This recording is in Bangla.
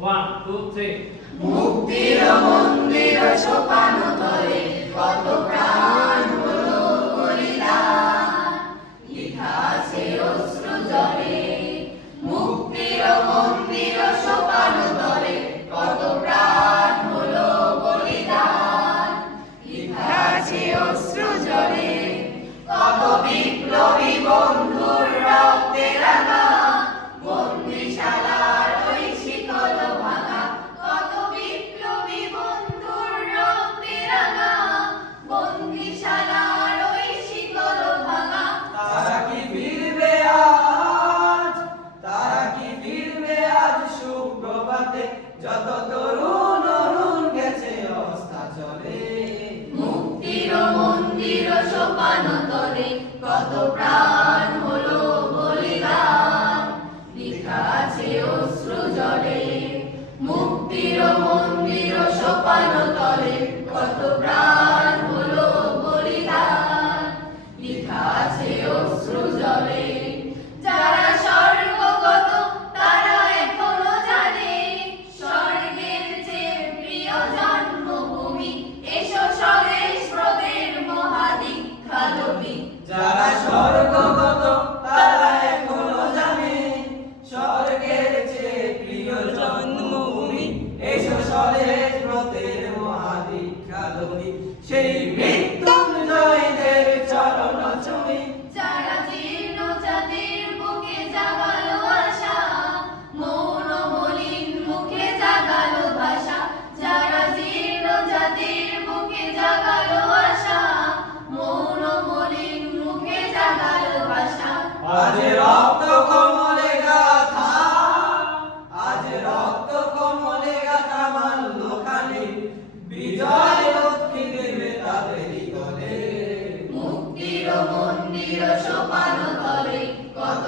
ওয়ান টু থ্রি মুক্তির মন্দির সোপান তরে কত প্রাণ হলো বলিদান লিখা আছে অশ্রু জলে মুক্তির মন্দির সোপান তরে কত প্রাণ হলো বলিদান লিখা আছে অশ্রু জলে কত বিপ্লবী বন্ধু যত চলে নতের মহাদীক্ষা সেই চির সোপান তরে কত